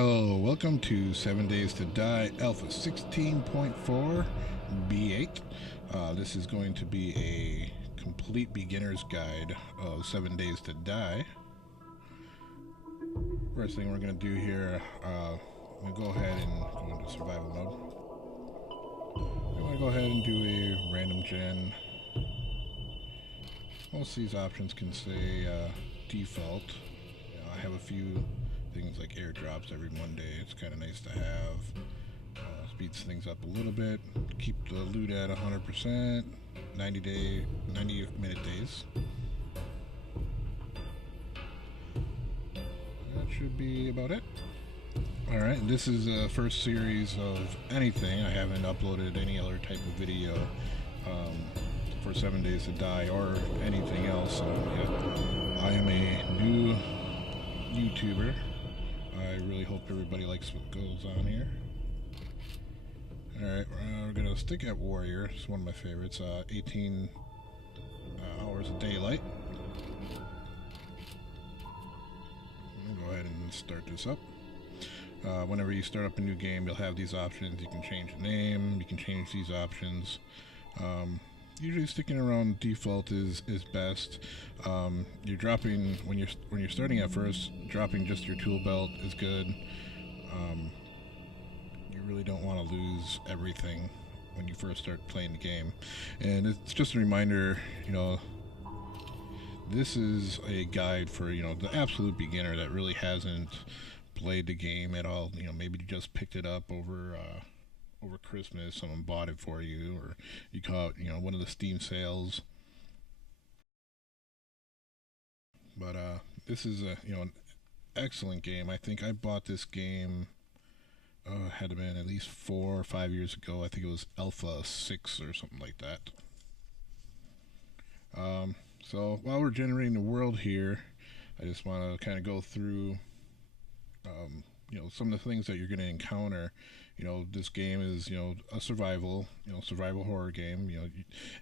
Hello, welcome to 7 Days to Die Alpha 16.4 B8. This is going to be a complete beginner's guide of 7 Days to Die. First thing we're going to do here, I'm going to go ahead and go into survival mode. I'm going to go ahead and do a random gen. Most of these options can say default. I have a few things like airdrops every Monday. It's kind of nice to have. Speeds things up a little bit. Keep the loot at 100%. 90-minute days. That should be about it. Alright, this is the first series of anything. I haven't uploaded any other type of video for 7 Days to Die or anything else. I am a new YouTuber. I really hope everybody likes what goes on here. Alright, we're going to stick at Warrior. It's one of my favorites. 18 hours of daylight. I'm going to go ahead and start this up. Whenever you start up a new game, you'll have these options. You can change the name, you can change these options. Usually sticking around default is best. You're dropping when you're starting at first. Dropping just your tool belt is good. You really don't want to lose everything when you first start playing the game. And it's just a reminder, this is a guide for the absolute beginner that really hasn't played the game at all. Maybe you just picked it up over Christmas, someone bought it for you, or you caught one of the Steam sales. But this is an excellent game. I think I bought this game had to been at least 4 or 5 years ago. I think it was Alpha 6 or something like that. So while we're generating the world here, I just want to kind of go through some of the things that you're going to encounter. This game is a survival horror game.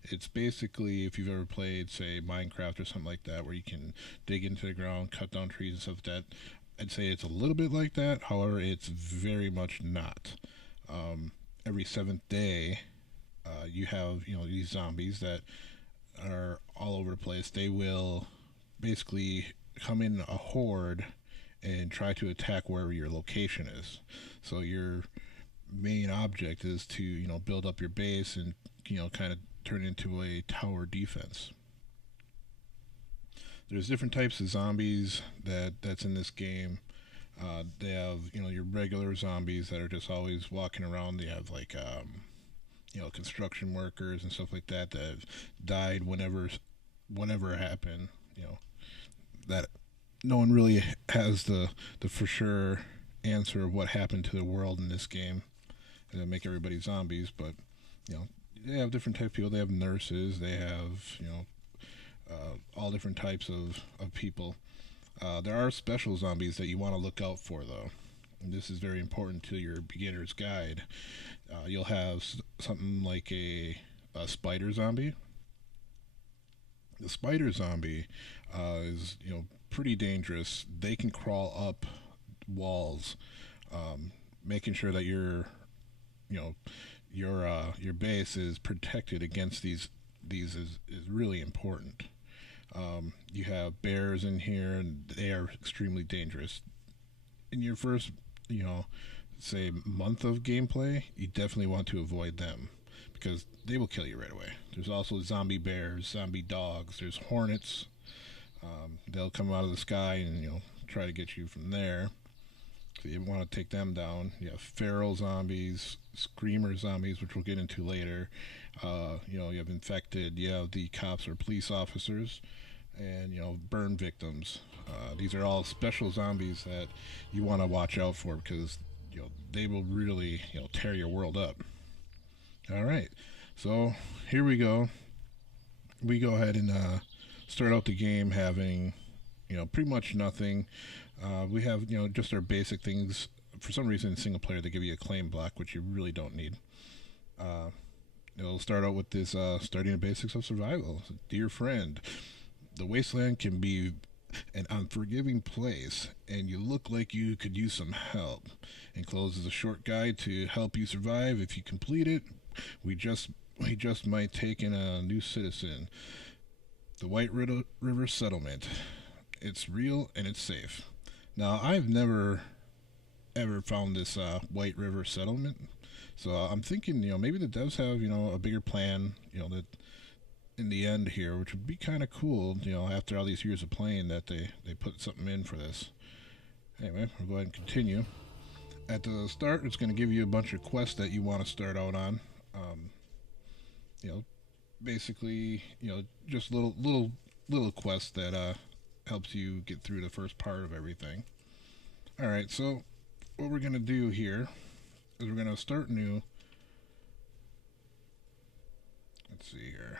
It's basically, if you've ever played, say, Minecraft or something like that, where you can dig into the ground, cut down trees and stuff like that. I'd say it's a little bit like that. However, it's very much not. Every 7th day, you have these zombies that are all over the place. They will basically come in a horde and try to attack wherever your location is. So your main object is to build up your base and kind of turn it into a tower defense. There's different types of zombies that's in this game. They have your regular zombies that are just always walking around. They have like construction workers and stuff like that have died whatever happened. That no one really has the for sure answer of what happened to the world in this game and make everybody zombies. But they have different types of people. They have nurses. They have all different types of people. There are special zombies that you want to look out for, though, and this is very important to your beginner's guide. You'll have something like a spider zombie. The spider zombie is pretty dangerous. They can crawl up walls, making sure that your base is protected against these is really important. You have bears in here, and they are extremely dangerous. In your first, say month of gameplay, you definitely want to avoid them because they will kill you right away. There's also zombie bears, zombie dogs. There's hornets. They'll come out of the sky and try to get you from there. So you want to take them down. You have feral zombies, screamer zombies, which we'll get into later. You have infected. You have the cops or police officers, and burn victims. These are all special zombies that you want to watch out for because they will really tear your world up. All right, so here we go. We go ahead and start out the game having pretty much nothing. We have just our basic things. For some reason in single player they give you a claim block, which you really don't need. It'll start out with this starting the basics of survival. Dear friend, the wasteland can be an unforgiving place, and you look like you could use some help. Encloses a short guide to help you survive. If you complete it, we just might take in a new citizen. The White River Settlement. It's real and it's safe. Now, I've never ever found this White River Settlement, so I'm thinking, maybe the devs have, a bigger plan, that in the end here, which would be kind of cool, after all these years of playing, that they put something in for this. Anyway, we'll go ahead and continue. At the start, it's going to give you a bunch of quests that you want to start out on. You know, basically, just little quests that helps you get through the first part of everything. All right, so what we're going to do here is we're going to start new. Let's see here.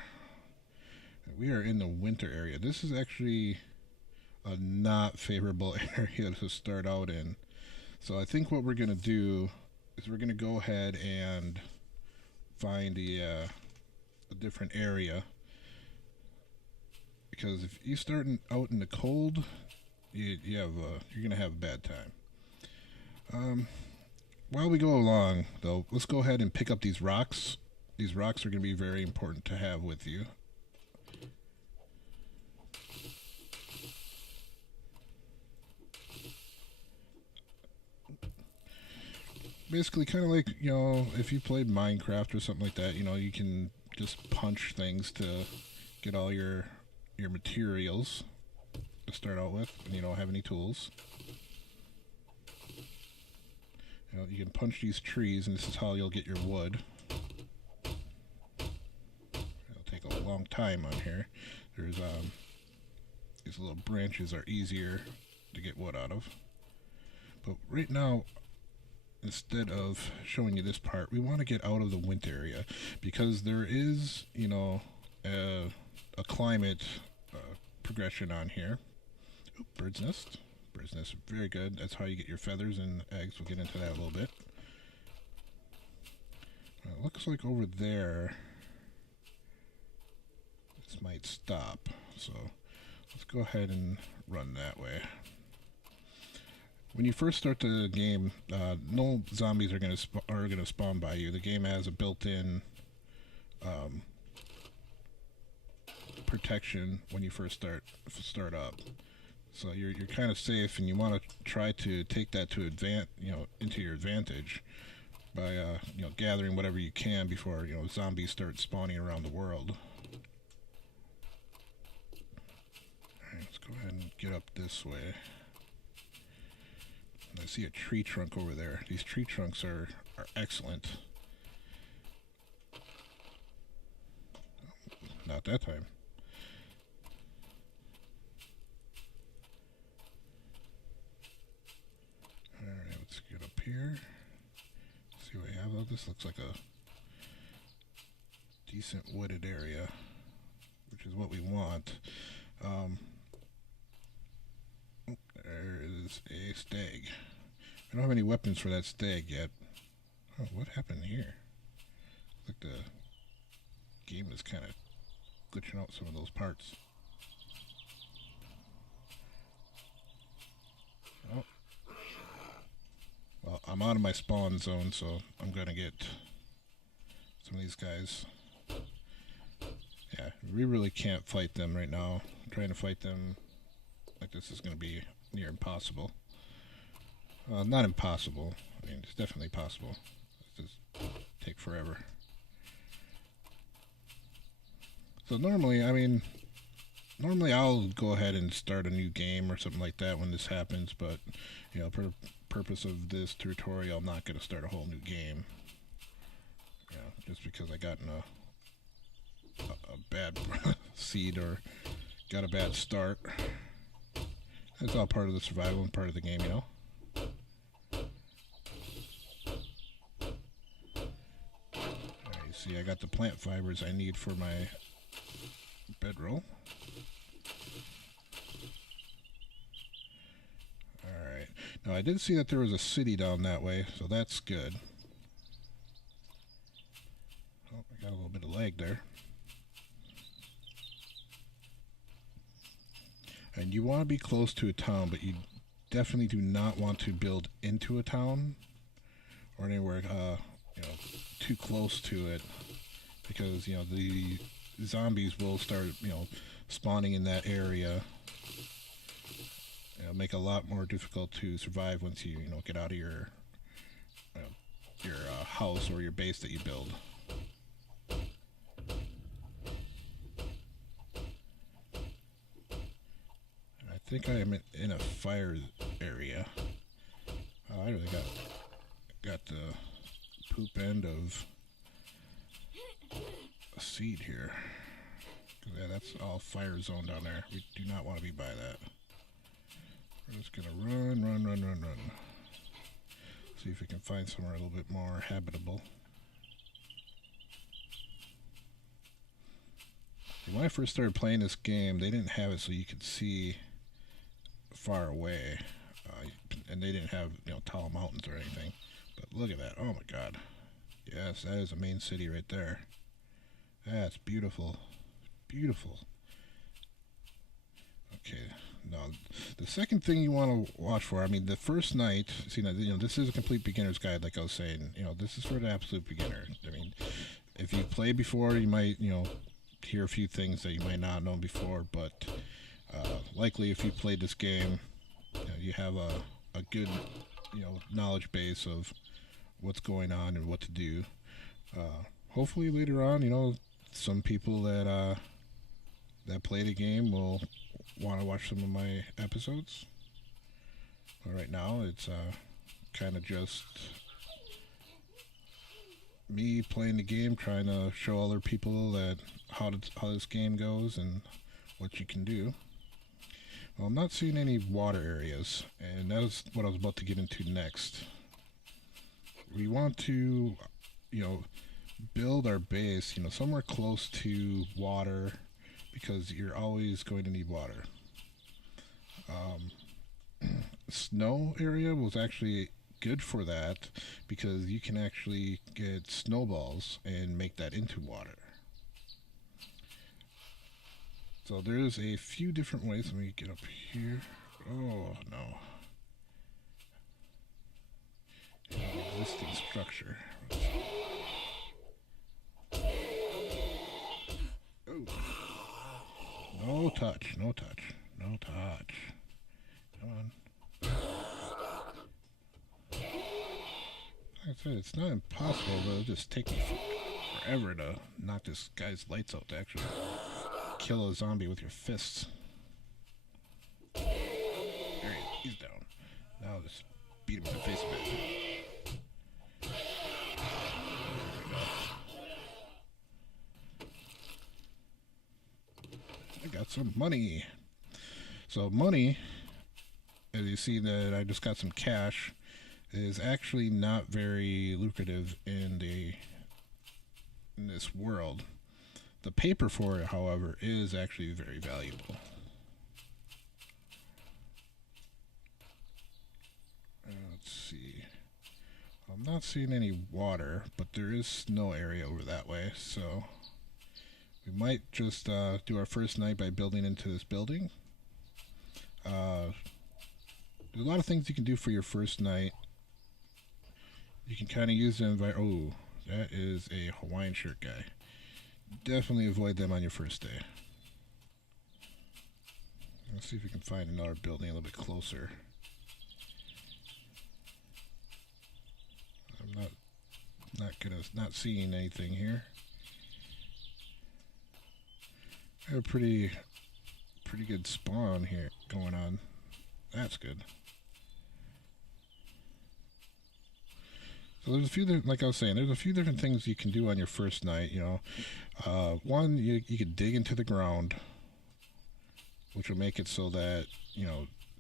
We are in the winter area. This is actually a not favorable area to start out in. So I think what we're going to do is we're going to go ahead and find a different area. Because if you start out in the cold, you're going to have a bad time. While we go along, though, let's go ahead and pick up these rocks. These rocks are going to be very important to have with you. Basically, kind of like, if you played Minecraft or something like that, you can just punch things to get all your materials to start out with when you don't have any tools. You can punch these trees, and this is how you'll get your wood. It'll take a long time on here. There's these little branches are easier to get wood out of. But right now, instead of showing you this part, we want to get out of the winter area, because there is, a climate progression on here. Oop, bird's nest. Bird's nest, very good. That's how you get your feathers and eggs. We'll get into that a little bit. It looks like over there, this might stop. So let's go ahead and run that way. When you first start the game, no zombies are gonna spawn by you. The game has a built-in protection when you first start up, so you're kind of safe, and you want to try to take that to into your advantage by gathering whatever you can before zombies start spawning around the world. All right, let's go ahead and get up this way. I see a tree trunk over there. These tree trunks are excellent. Not that time. Alright, let's get up here. See what we have. Oh, this looks like a decent wooded area, which is what we want. There is a stag. I don't have any weapons for that stag yet. Oh, what happened here? Looks like the game is kind of glitching out some of those parts. Oh. Well, I'm out of my spawn zone, so I'm going to get some of these guys. Yeah, we really can't fight them right now. Trying to fight them like this is going to be near impossible. Not impossible. I mean, it's definitely possible. It's just take forever. So normally I'll go ahead and start a new game or something like that when this happens, but for purpose of this tutorial, I'm not going to start a whole new game. Just because I got in a bad seed or got a bad start. It's all part of the survival and part of the game, Alright, you see I got the plant fibers I need for my bedroll. Alright, now I did see that there was a city down that way, so that's good. Oh, I got a little bit of lag there. And you want to be close to a town, but you definitely do not want to build into a town or anywhere too close to it, because the zombies will start spawning in that area. It'll make it a lot more difficult to survive once you get out of your house or your base that you build. I think I am in a fire area. Oh, I really got the poop end of a seed here. Yeah, that's all fire zone down there. We do not want to be by that. We're just gonna run. See if we can find somewhere a little bit more habitable. When I first started playing this game, they didn't have it so you could see far away, and they didn't have tall mountains or anything. But look at that! Oh my God! Yes, that is a main city right there. That's beautiful, beautiful. Okay, now the second thing you want to watch for. I mean, the first night. See, this is a complete beginner's guide, like I was saying. This is for the absolute beginner. I mean, if you played before, you might hear a few things that you might not know before, but likely if you played this game, you have a good knowledge base of what's going on and what to do. Hopefully later on, some people that play the game will want to watch some of my episodes. But right now it's kind of just me playing the game, trying to show other people that how this game goes and what you can do. Well, I'm not seeing any water areas, and that's what I was about to get into next. We want to, build our base, somewhere close to water, because you're always going to need water. Snow area was actually good for that, because you can actually get snowballs and make that into water. So there's a few different ways. Let me get up here. Oh no. Existing structure. Oh. No touch, no touch, no touch. Come on. Like I said, it's not impossible, but it'll just take me forever to knock this guy's lights out to actually kill a zombie with your fists. There he's down. Now just beat him in the face a bit. I got some money. So money, as you see that I just got some cash, is actually not very lucrative in this world. The paper for it, however, is actually very valuable. Let's see. I'm not seeing any water, but there is snow area over that way, so we might just do our first night by building into this building. There's a lot of things you can do for your first night. You can kind of use the environment. Oh, that is a Hawaiian shirt guy. Definitely avoid them on your first day. Let's see if we can find another building a little bit closer. I'm not seeing anything here. I have a pretty good spawn here going on. That's good. So there's a few, like I was saying, there's a few different things you can do on your first night. One, you could dig into the ground, which will make it so that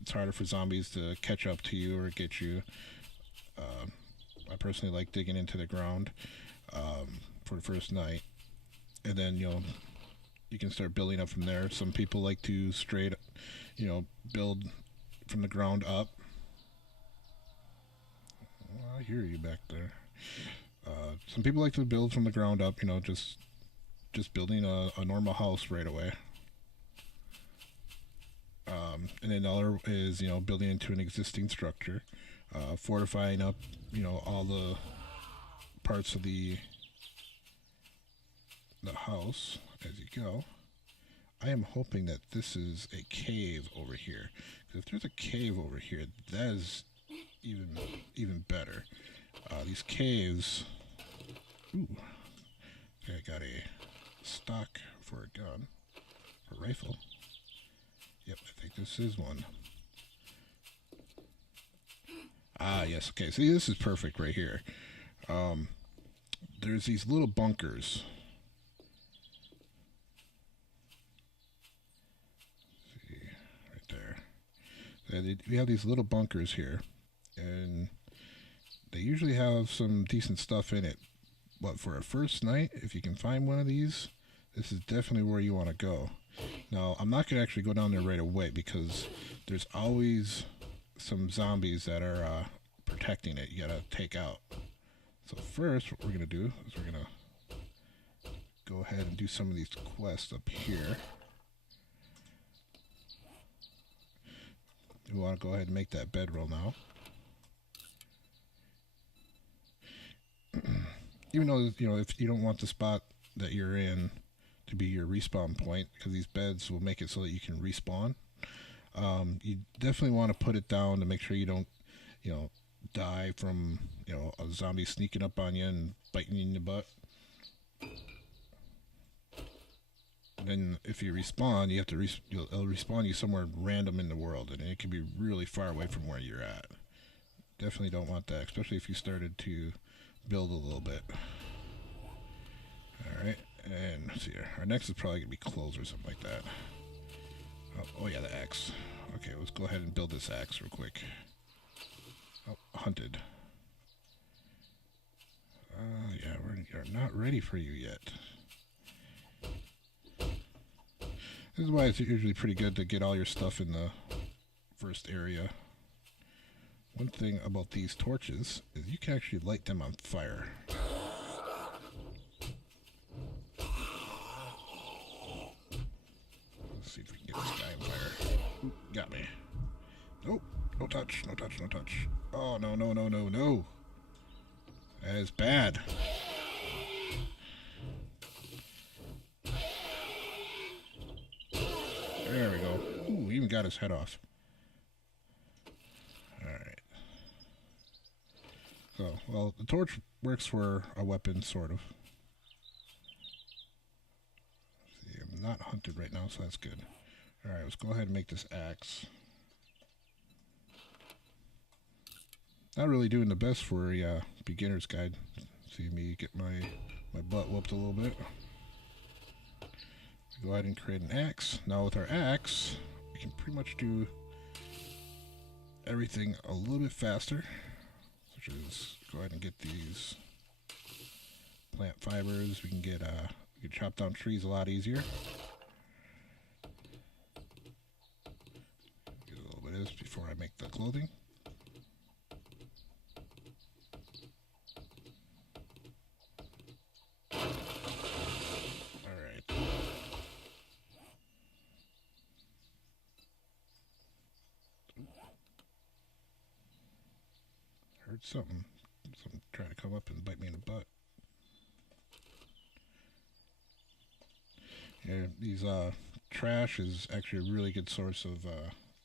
it's harder for zombies to catch up to you or get you. I personally like digging into the ground for the first night, and then you can start building up from there. Some people like to straight, build from the ground up. I hear you back there. Some people like to build from the ground up, just building a normal house right away. And then the other is, you know, building into an existing structure, fortifying up, you know, all the parts of the house as you go. I am hoping that this is a cave over here. Because if there's a cave over here, that is even better. These caves. Ooh, okay, I got a stock for a gun, a rifle. Yep, I think this is one. Ah, yes. Okay, see, this is perfect right here. There's these little bunkers. See, right there. We have these little bunkers here, and they usually have some decent stuff in it. But for a first night, if you can find one of these, this is definitely where you want to go. Now, I'm not going to actually go down there right away because there's always some zombies that are protecting it. You got to take out. So first, what we're going to do is we're going to go ahead and do some of these quests up here. We want to go ahead and make that bedroll now. Even though, you know, if you don't want the spot that you're in to be your respawn point, because these beds will make it so that you can respawn, you definitely want to put it down to make sure you don't, you know, die from, you know, a zombie sneaking up on you and biting you in the butt. Then if you respawn, you have to it'll respawn you somewhere random in the world, and it can be really far away from where you're at. Definitely don't want that, especially if you started to build a little bit. Alright, and let's see here. Our next is probably going to be clothes or something like that. Oh yeah, the axe. Okay, let's go ahead and build this axe real quick. Oh, hunted. Yeah, we're not ready for you yet. This is why it's usually pretty good to get all your stuff in the first area. One thing about these torches is you can actually light them on fire. Let's see if we can get this guy on fire. Ooh, got me. Nope. No touch, no touch, no touch. Oh, no, no, no, no, no. That is bad. There we go. Ooh, even got his head off. Alright. So, well, the torch works for a weapon, sort of. See, I'm not hunted right now, so that's good. Alright, let's go ahead and make this axe. Not really doing the best for a beginner's guide. See me get my butt whooped a little bit. Go ahead and create an axe. Now with our axe, we can pretty much do everything a little bit faster. Such as go ahead and get these plant fibers. We can chop down trees a lot easier. Get a little bit of this before I make the clothing. Heard something trying to come up and bite me in the butt. Yeah, these trash is actually a really good source of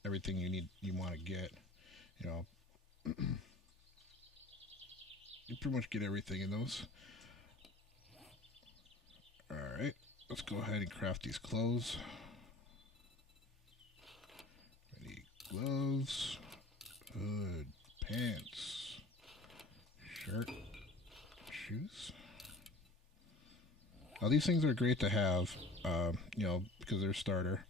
everything you want to get. You know, you pretty much get everything in those. All right, let's go ahead and craft these clothes. I need gloves, hood, pants, shirt, shoes. Now these things are great to have, you know, because they're a starter.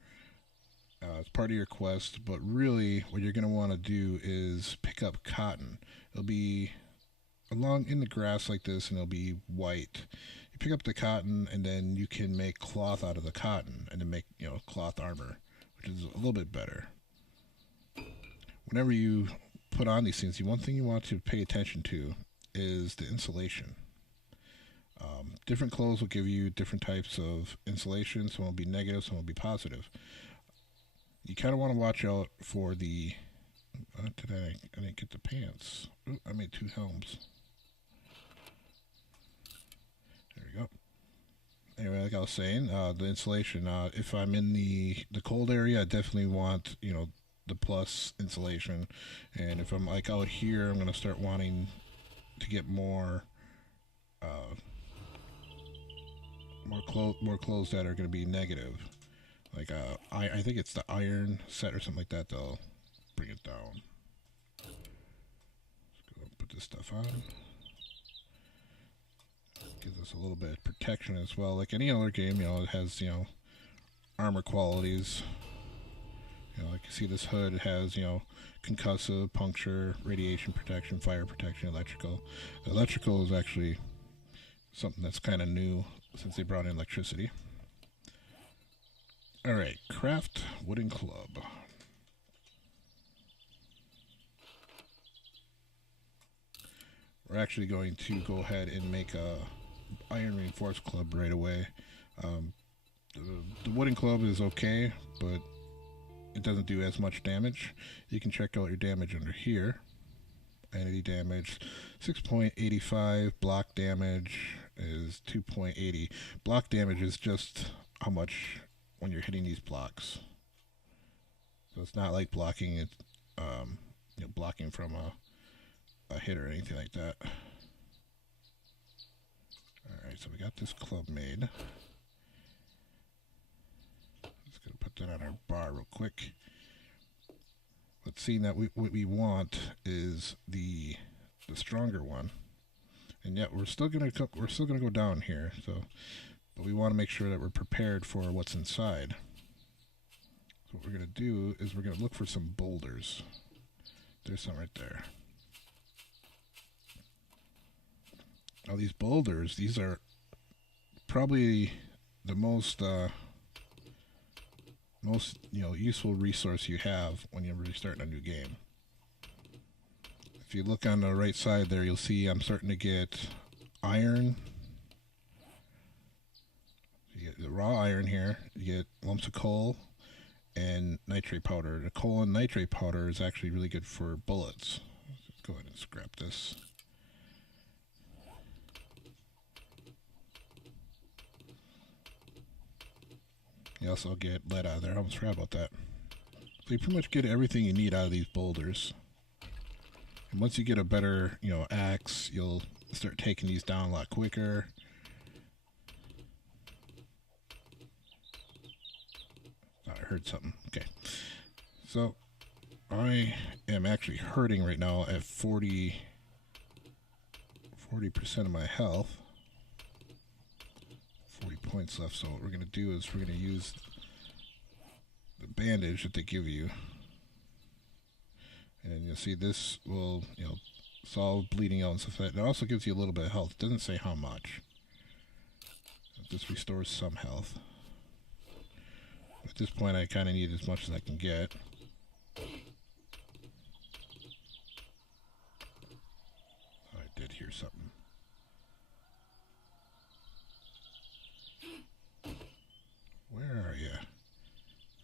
It's part of your quest, but really what you're going to want to do is pick up cotton. It'll be along in the grass like this, and it'll be white. You pick up the cotton, and then you can make cloth out of the cotton, and then make, you know, cloth armor, which is a little bit better. Whenever you put on these things, one thing you want to pay attention to is the insulation. Different clothes will give you different types of insulation. Some will be negative, some will be positive. You kind of want to watch out for the. I didn't get the pants. Ooh, I made 2 helms. There we go. Anyway, like I was saying, the insulation. If I'm in the cold area, I definitely want the plus insulation, and if I'm like out here, I'm gonna start wanting to get more more clothes that are gonna be negative. Like I think it's the iron set or something like that. They'll bring it down. Let's go and put this stuff on. Gives us a little bit of protection as well. Like any other game, it has, armor qualities. Like you see this hood, it has, concussive, puncture, radiation protection, fire protection, electrical. The electrical is actually something that's kind of new since they brought in electricity. Alright, craft wooden club. We're actually going to go ahead and make a iron reinforced club right away. The wooden club is okay, but it doesn't do as much damage. You can check out your damage under here. Entity damage 6.85, block damage is 2.80. Block damage is just how much when you're hitting these blocks. So it's not like blocking it, blocking from a hit or anything like that. Alright, so we got this club made. Just gonna put that on our bar real quick. But seeing that what we want is the stronger one, and yet we're still gonna go down here. So, but we want to make sure that we're prepared for what's inside. So what we're gonna do is we're gonna look for some boulders. There's some right there. Now these boulders, these are probably the most useful resource you have when you're really starting a new game. If you look on the right side there, you'll see I'm starting to get iron. You get the raw iron here. You get lumps of coal and nitrate powder. The coal and nitrate powder is actually really good for bullets. Let's go ahead and scrap this. You also get lead out of there. I almost forgot about that. So you pretty much get everything you need out of these boulders. And once you get a better, axe, you'll start taking these down a lot quicker. Oh, I heard something. Okay. So I am actually hurting right now at 40% of my health. 40 points left, so what we're going to do is we're going to use the bandage that they give you, and you'll see this will solve bleeding out and stuff like that. It also gives you a little bit of health. It doesn't say how much. It just restores some health. At this point I kind of need as much as I can get. I did hear something. Where are you?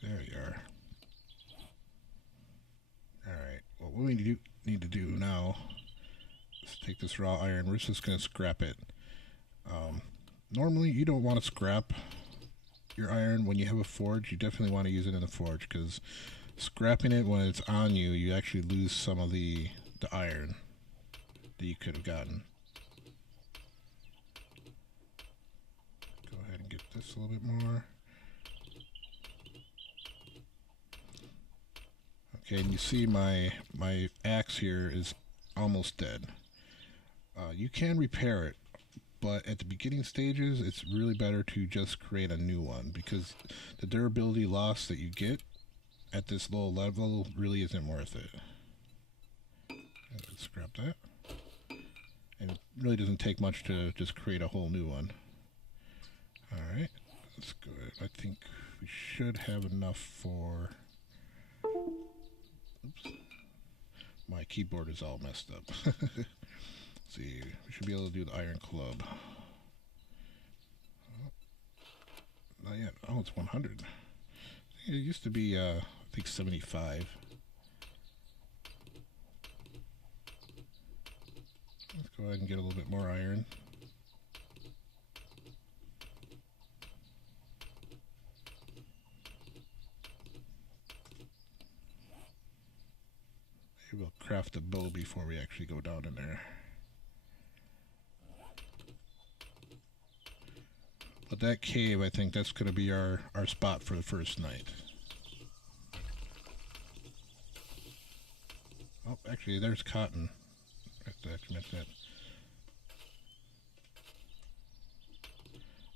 There you are. Alright, what we need to do now is take this raw iron. We're just going to scrap it. Normally, you don't want to scrap your iron when you have a forge. You definitely want to use it in the forge, because scrapping it when it's on you, you actually lose some of the iron that you could have gotten. Go ahead and get this a little bit more. Okay, and you see my axe here is almost dead. You can repair it, but at the beginning stages, it's really better to just create a new one, because the durability loss that you get at this low level really isn't worth it. Let's scrap that. And it really doesn't take much to just create a whole new one. Alright, that's good. I think we should have enough for... Oops. My keyboard is all messed up. Let's see, we should be able to do the iron club. Oh, not yet. Oh, it's 100. It used to be, I think 75. Let's go ahead and get a little bit more iron. Maybe we'll craft a bow before we actually go down in there. But that cave, I think that's going to be our spot for the first night. Oh, actually, there's cotton. I have to actually mention that.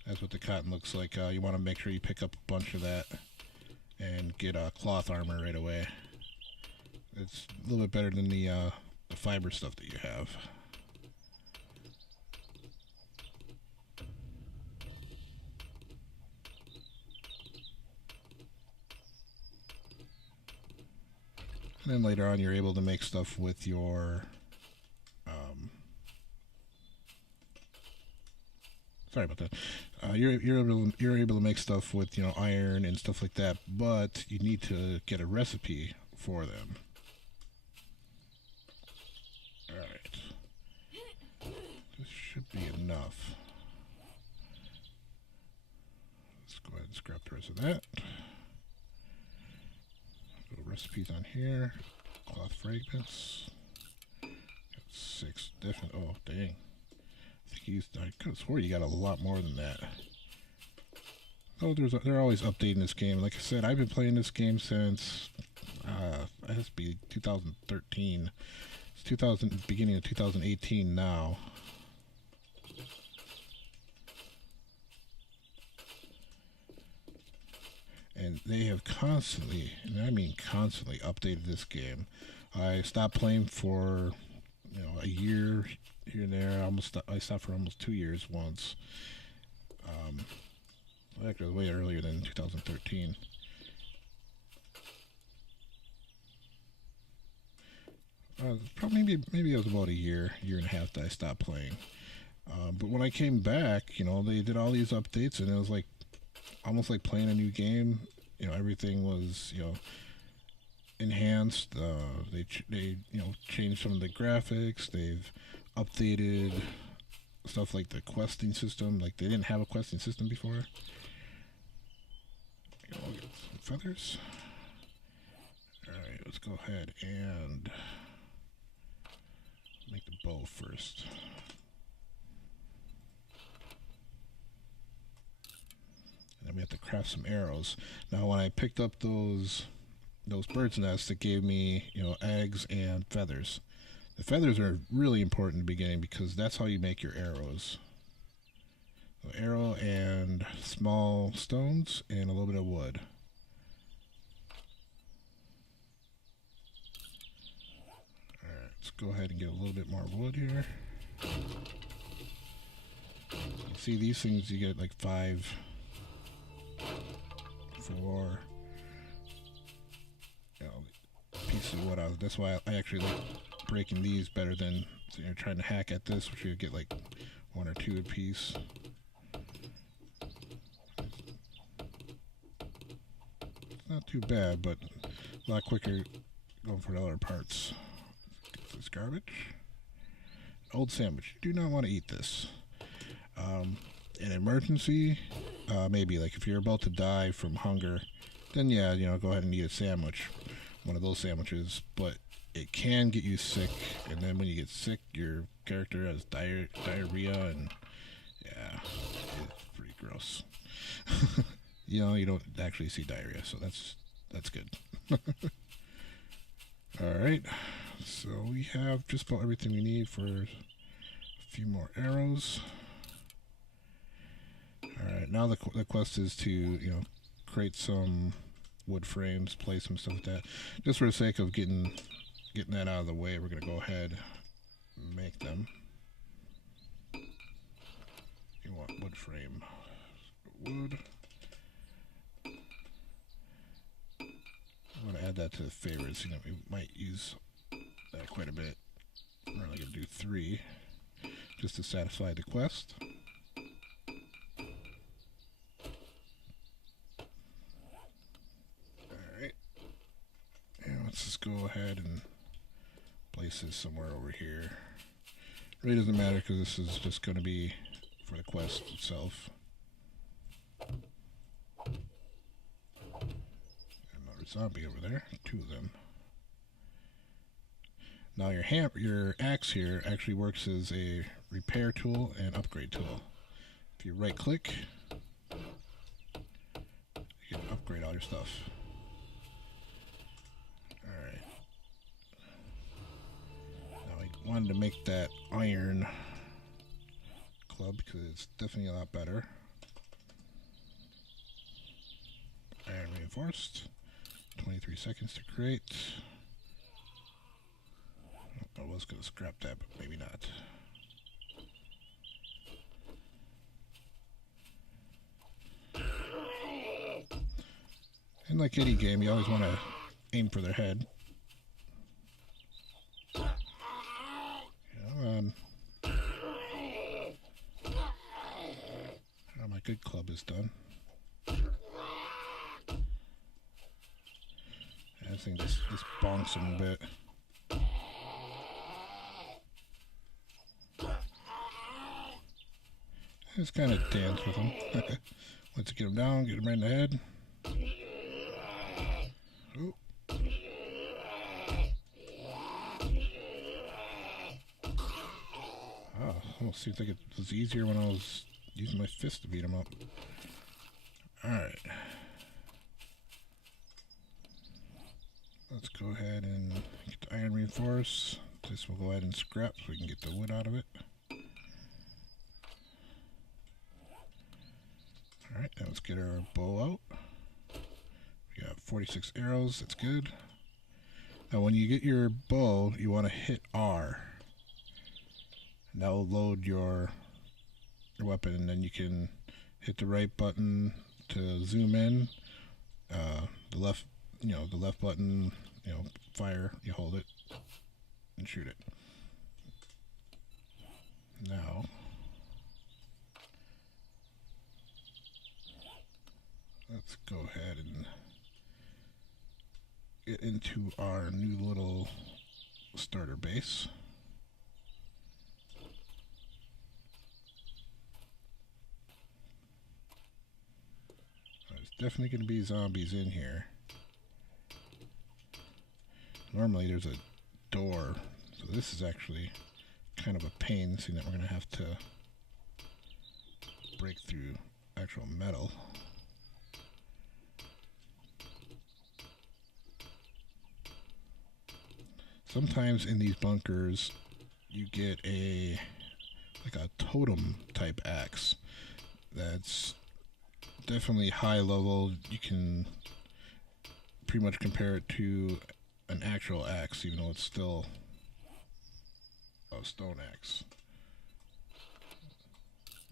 That's what the cotton looks like. You want to make sure you pick up a bunch of that and get cloth armor right away. It's a little bit better than the fiber stuff that you have. And then later on, you're able to make stuff with your sorry about that. You're able to make stuff with, you know, iron and stuff like that, but you need to get a recipe for them. All right, this should be enough. Let's go ahead and scrap the rest of that. Recipes on here. Cloth fragments. Got 6 different. Oh, dang. I could have swore you got a lot more than that. Oh, they're always updating this game. Like I said, I've been playing this game since it has to be 2013. It's beginning of 2018 now. And they have constantly, and I mean constantly, updated this game. I stopped playing for, you know, a year here and there. I stopped for almost 2 years once. Actually, way earlier than 2013. Probably maybe it was about a year and a half that I stopped playing. But when I came back, you know, they did all these updates, and it was like almost like playing a new game. You know, everything was, you know, enhanced. They you know, changed some of the graphics. They've updated stuff like the questing system. Like, they didn't have a questing system before. I'll get some feathers. Alright, let's go ahead and make the bow first. And then we have to craft some arrows. Now, when I picked up those bird's nests, it gave me, you know, eggs and feathers. The feathers are really important in the beginning because that's how you make your arrows. So arrow and small stones and a little bit of wood. Alright, let's go ahead and get a little bit more wood here. You see, these things you get like 5, 4, you know, pieces of wood out. That's why I actually like breaking these better than, you know, trying to hack at this, which you get like 1 or 2 a piece. It's not too bad, but a lot quicker going for the other parts. Get this garbage. Old sandwich. You do not want to eat this. An emergency, maybe like if you're about to die from hunger, then yeah, you know, go ahead and eat a sandwich, one of those sandwiches. But it can get you sick, and then when you get sick, your character has diarrhea, and yeah, it's pretty gross. You know, you don't actually see diarrhea, so that's good. Alright, so we have just about everything we need for a few more arrows. Alright, now the quest is to, you know, create some wood frames, place some stuff like that. Just for the sake of getting that out of the way, we're going to go ahead and make them. You want wood frame. Wood. I'm going to add that to the favorites. You know, we might use that quite a bit. We're only going to do 3 just to satisfy the quest. Alright. go ahead and place this somewhere over here. Really doesn't matter because this is just going to be for the quest itself. Another zombie over there, 2 of them. Now your axe here actually works as a repair tool and upgrade tool. If you right click, you can upgrade all your stuff. Alright. Now I wanted to make that iron club because it's definitely a lot better. Iron reinforced. 23 seconds to create. I was going to scrap that, but maybe not. And like any game, you always want to aim for their head. Come on. Oh, my good club is done. I think this bonks him a bit. Just kind of dance with him. Once you get him down, get him right in the head. Ooh. Oh, almost seems like it was easier when I was using my fist to beat him up. Alright. Let's go ahead and get the iron reinforce. This will go ahead and scrap so we can get the wood out of it. Alright, now let's get our bow out. We got 46 arrows, that's good. Now when you get your bow, you want to hit R. And that will load your weapon, and then you can hit the right button to zoom in. The left button, fire, you hold it and shoot it. Now let's go ahead and get into our new little starter base. There's definitely going to be zombies in here. Normally there's a door, so this is actually kind of a pain, seeing that we're going to have to break through actual metal. Sometimes in these bunkers you get a totem type axe that's definitely high level. You can pretty much compare it to an actual axe, even though it's still a stone axe.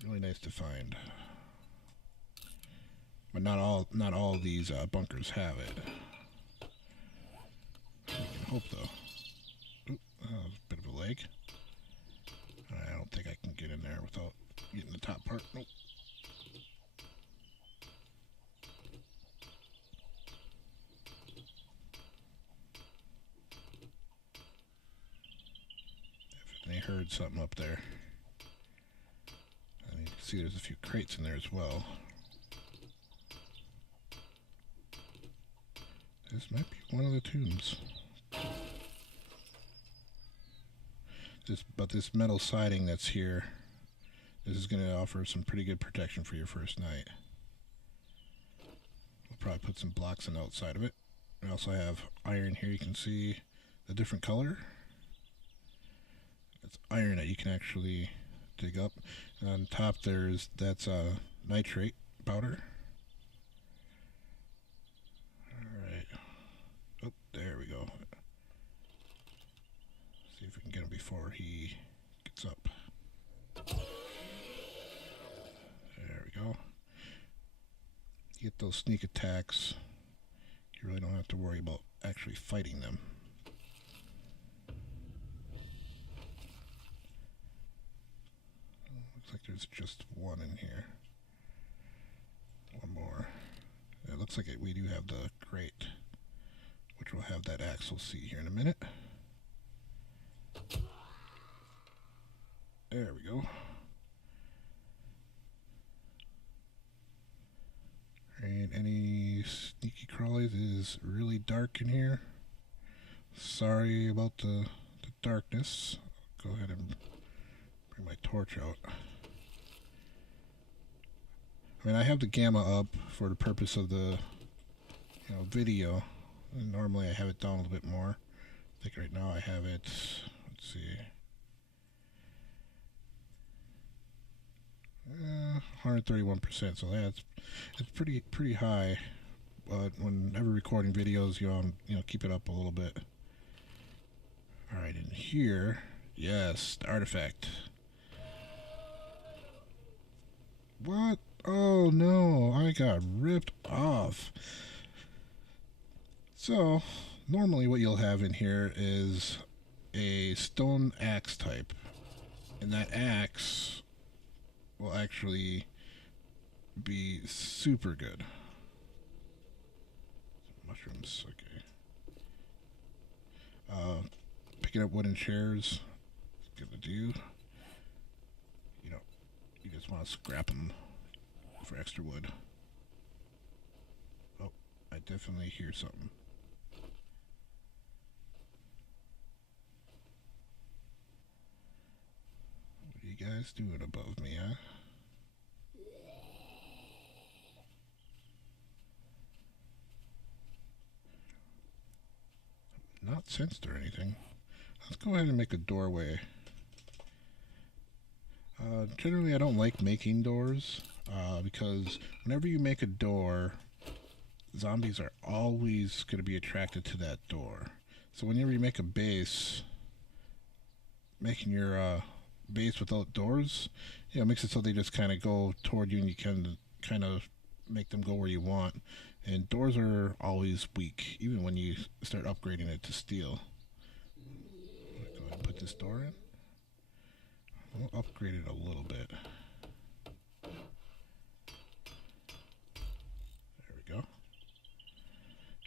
Really nice to find, but not all these bunkers have it. We can hope though. Oop, that was a bit of a leg. I don't think I can get in there without getting the top part. Nope. They heard something up there. And you can see there's a few crates in there as well. This might be one of the tombs. But this metal siding that's here, this is going to offer some pretty good protection for your first night. We'll probably put some blocks on the outside of it. We also have iron here. You can see the different color. It's iron that you can actually dig up. And on top that's nitrate powder. Alright. Oh, there we go. See if we can get him before he gets up. There we go. You get those sneak attacks. You really don't have to worry about actually fighting them. Looks like there's just one in here. One more. It looks like we do have the crate, which which we'll have that axle see here in a minute. There we go. And any sneaky crawlies? It is really dark in here. Sorry about the darkness. Go ahead and bring my torch out. I mean, I have the gamma up for the purpose of the video. And normally I have it down a little bit more. I think right now I have it, let's see, 131%. So that's it's pretty high. But whenever recording videos, keep it up a little bit. All right, in here, yes, the artifact. What? Oh no, I got ripped off. So, normally what you'll have in here is a stone axe type. And that axe will actually be super good. Mushrooms, okay. Picking up wooden chairs, good to do. You just want to scrap them for extra wood. Oh, I definitely hear something. What are you guys doing above me, huh? Not sensed or anything. Let's go ahead and make a doorway. Generally, I don't like making doors because whenever you make a door, zombies are always going to be attracted to that door. So whenever you make a base, making your base without doors, makes it so they just kind of go toward you, and you can kind of make them go where you want. And doors are always weak, even when you start upgrading it to steel. Go ahead and put this door in. We'll upgrade it a little bit. There we go.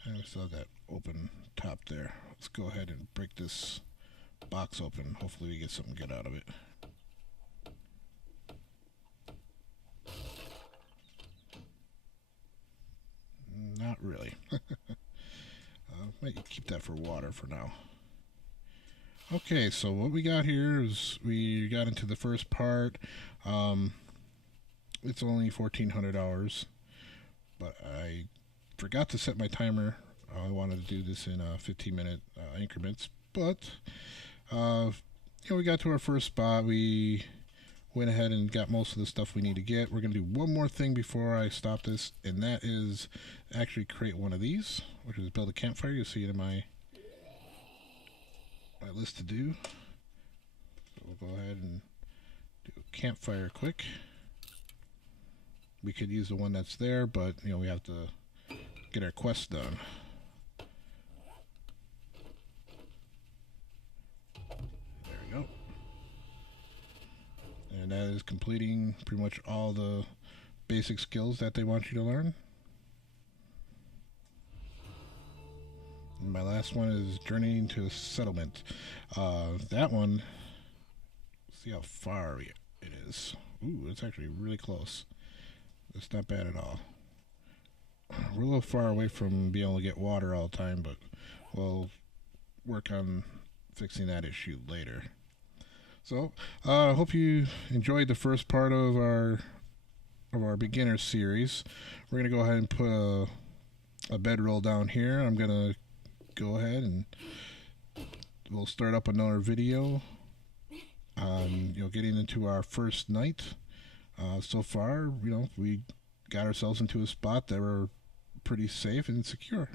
And we still have that open top there. Let's go ahead and break this box open. Hopefully we get something good out of it. Not really. Might keep that for water for now. Okay, so what we got here is we got into the first part. It's only 1,400 hours, but I forgot to set my timer. I wanted to do this in 15-minute increments, but we got to our first spot. We went ahead and got most of the stuff we need to get. We're going to do one more thing before I stop this, and that is actually create one of these, which is build a campfire. You'll see it in my list to do. So we'll go ahead and do a campfire quick. We could use the one that's there, but we have to get our quest done. There we go. And that is completing pretty much all the basic skills that they want you to learn. And my last one is journeying to a settlement. That one, see how far it is. Ooh, it's actually really close. It's not bad at all. We're a little far away from being able to get water all the time, but we'll work on fixing that issue later. So, I hope you enjoyed the first part of our beginner series. We're going to go ahead and put a bedroll down here. I'm going to go ahead and we'll start up another video on getting into our first night. So far, we got ourselves into a spot that we're pretty safe and secure.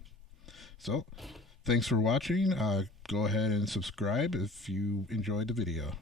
So, thanks for watching. Go ahead and subscribe if you enjoyed the video.